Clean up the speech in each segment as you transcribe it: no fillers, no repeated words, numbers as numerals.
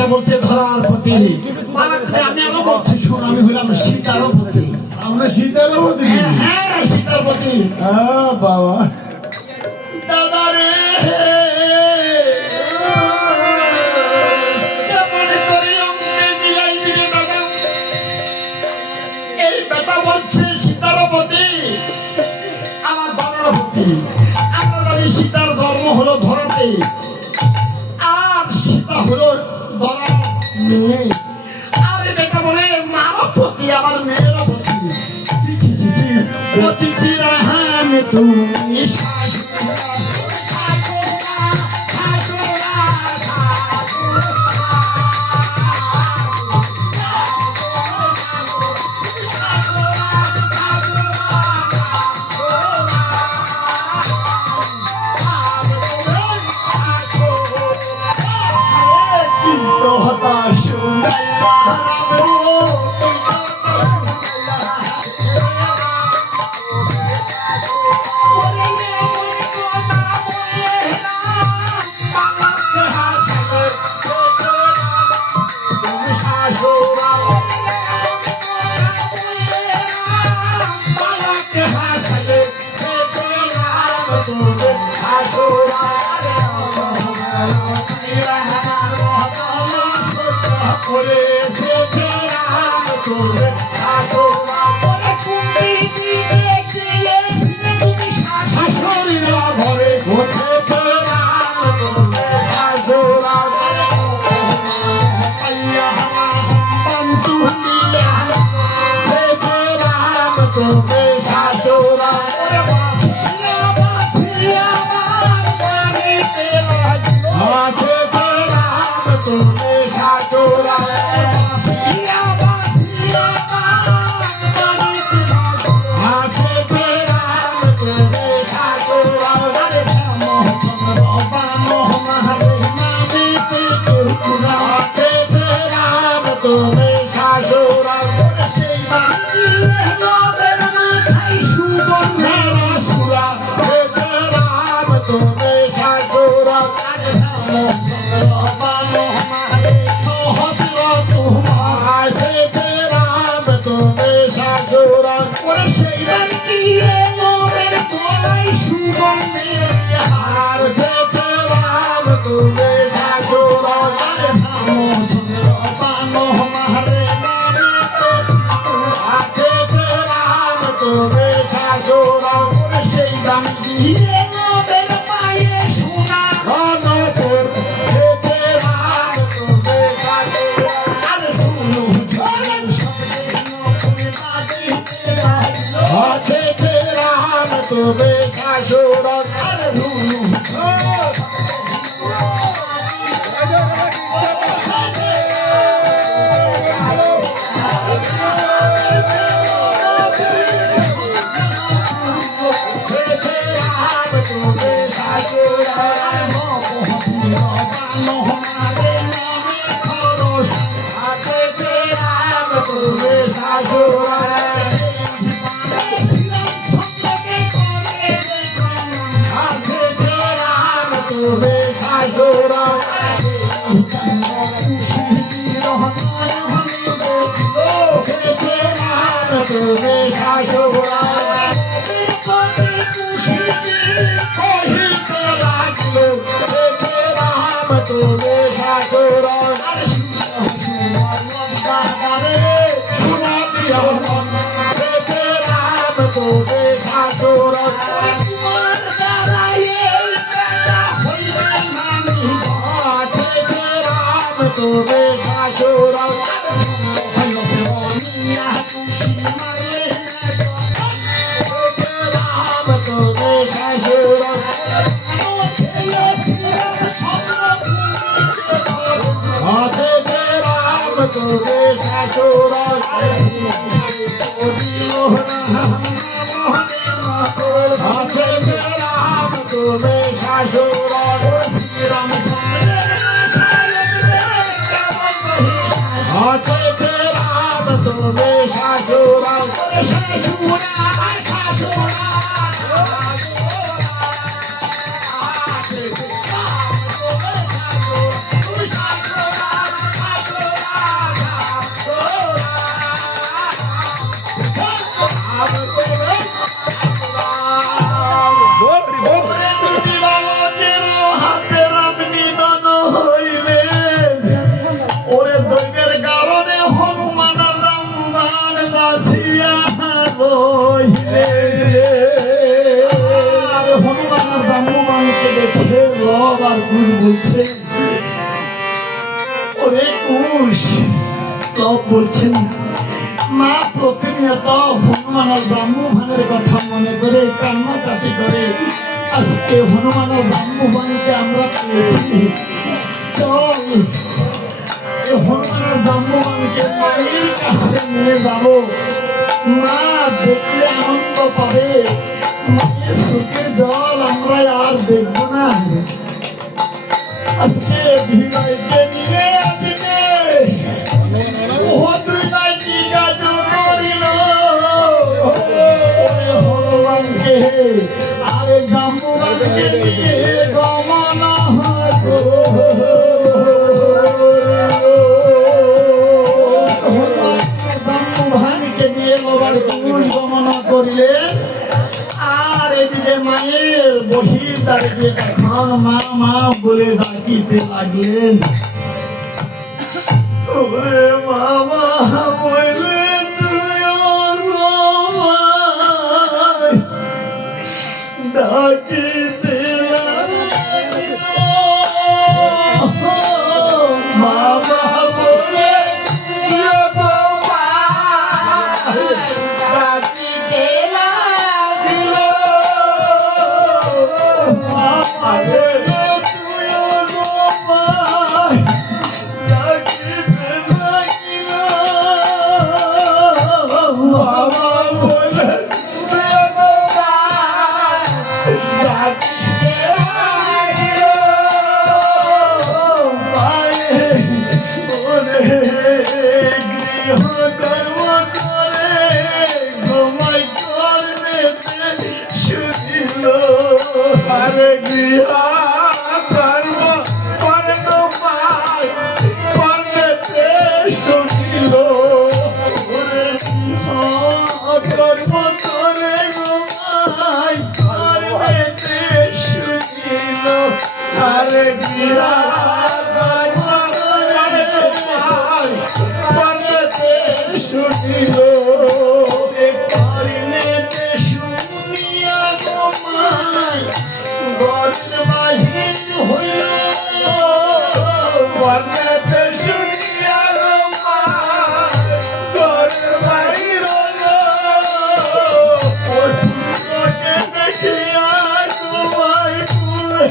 যেটা বলছে ধরার প্রতি আমি আরো বলছি শুন, আমি হইলাম সীতার প্রতি। আমরা সীতার প্রতি? হ্যাঁ সীতার প্রতি। বাবা দাদা রে এই বেটা বলছে সীতার প্রতি, আমার বাবার প্রতি। আমরা জানি সীতার জন্ম হলো ধরাতে, আর সীতা হলো ধরার মেয়ে। আর এই বেটা বলে মারো প্রতি, আমার মেয়ের প্রতি। তুমি কুশ বলছে, ওরে কুশ, লব বলছেন মা প্রতিনিয়ত হনুমান আর ব্রহ্মভানের কথা মনে করে কান্নাকাটি করে। আজকে হনুমান আর ব্রহ্মভানকে আমরা পেয়েছি, চল এই হনুমান আর ব্রহ্মভানকে মায়ের কাছে নিয়ে যাব। মা দেখলে আনন্দ পাবে, মায়ের চোখের জল আমরা আর দেখবো না। আজকে ভিড়াইকে নিয়ে আজকে ও দুই ভাই কি কাজ করিল ভগবানকে আরে জাম্বুবানকে নিয়ে গমন জাম্বুবানকে নিয়ে বাবার কুশ গমন করিলেন। আর এদিকে মায়ের বহির দাঁড়িয়ে তখন মা মা বলে ডাকিতে লাগলেন। ওরে বাবা বলে ডাকিতে বাবা বলে ডাকিতে লাগিল আরে তুইও গোপাল ডাকিতে লাগিল বাবা বলে তুইও গোপাল ডাকিতে লাগিল মায়ে ওরে গৃহ কর্ম করে ঘুমাই করবে শুনিল। আরে গৃহ কর্ম করে গোপাল করতে শুনিল। ওরে গৃহ কর্ম করে ঘুমাই করবে শুনিল। আরে গৃহ কর্ম করে গোপাল করতে শুনিল। ওরে করিলেতে শুনিয়া ঘুমাই ঘরের বাহির হইল। করতে শুনিয়া গোপাল ঘরের বাইর হইল। ওই পুত্রকে দেখিয়া সবাই তুলে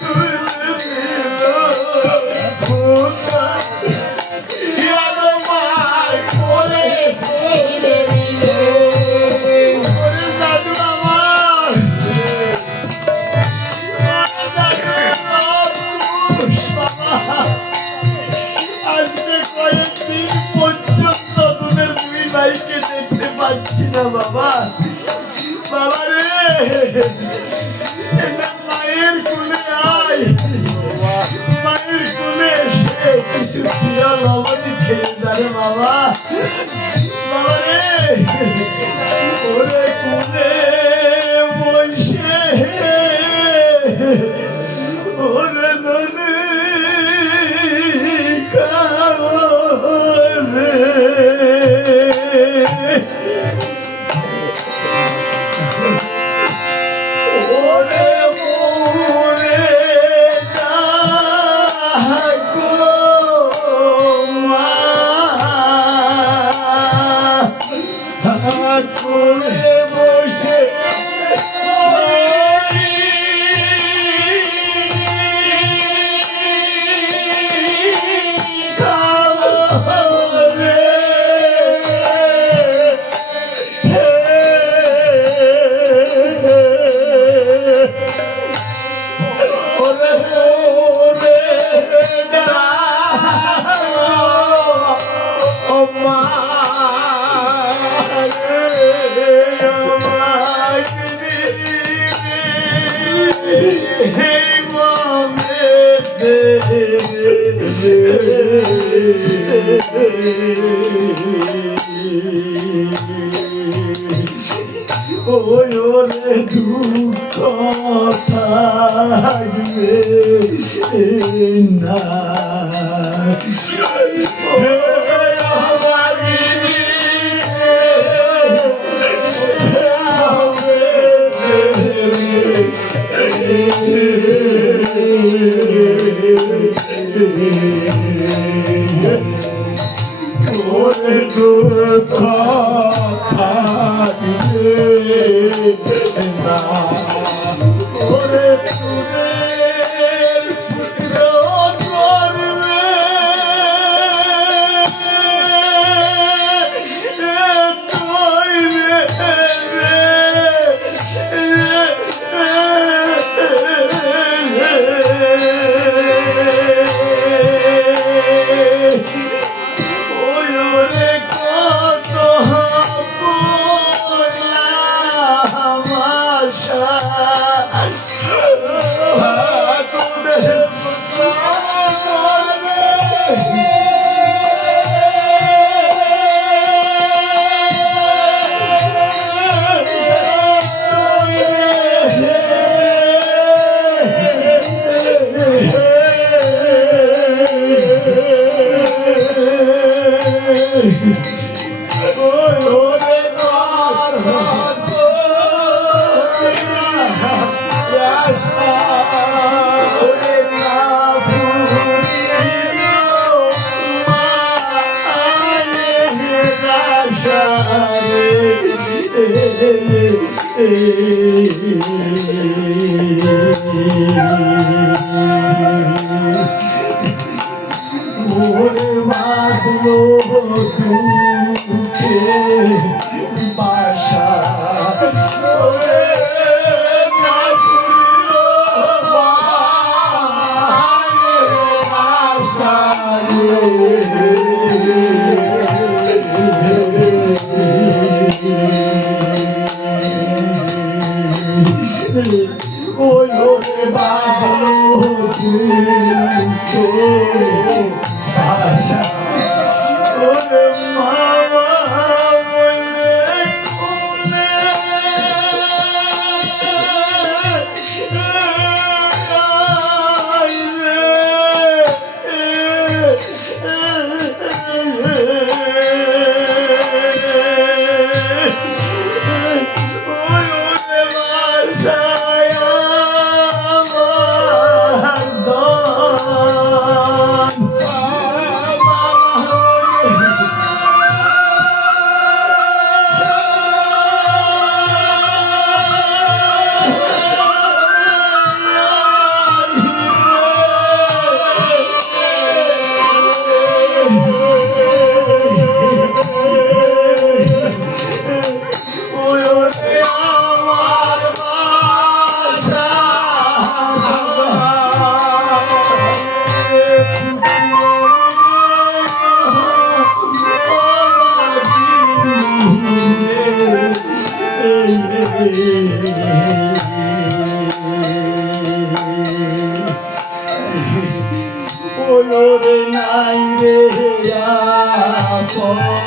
তুলেছিল। ইয়া গোপাল বলে ফেলে দিল ওরে দাদু আমার, ওরে দাদু আমার, কুশ বাবা, আজকে কয়েকদিন পর্যন্ত তোদের দুই ভাইকে দেখতে পাচ্ছি না বাবা। বাবা রে, এটা মায়ের কোলে আয়, মায়ের কোলে এসে কিছু দিয়া লবণী খেয়ে যাবে বাবা। বাবা রে, ওরে কোলে বসে ওরে নদী কারে ওরে মোরে ডাকো মা কোলে বসে ওরে ওরে ও মা ওই ওরে দুঃখ থাকবে না। Oh, ওরে দুঃখ থাকবে না ওরে তোদের পুত্র করবে ওরে বাদলো দুঃখে বাসা ওরে না পুরিও বাসা ওই ওরে বাদলো দুঃখে বাসা ওরে মামা বলে কোলে ওরে নাই রে আপন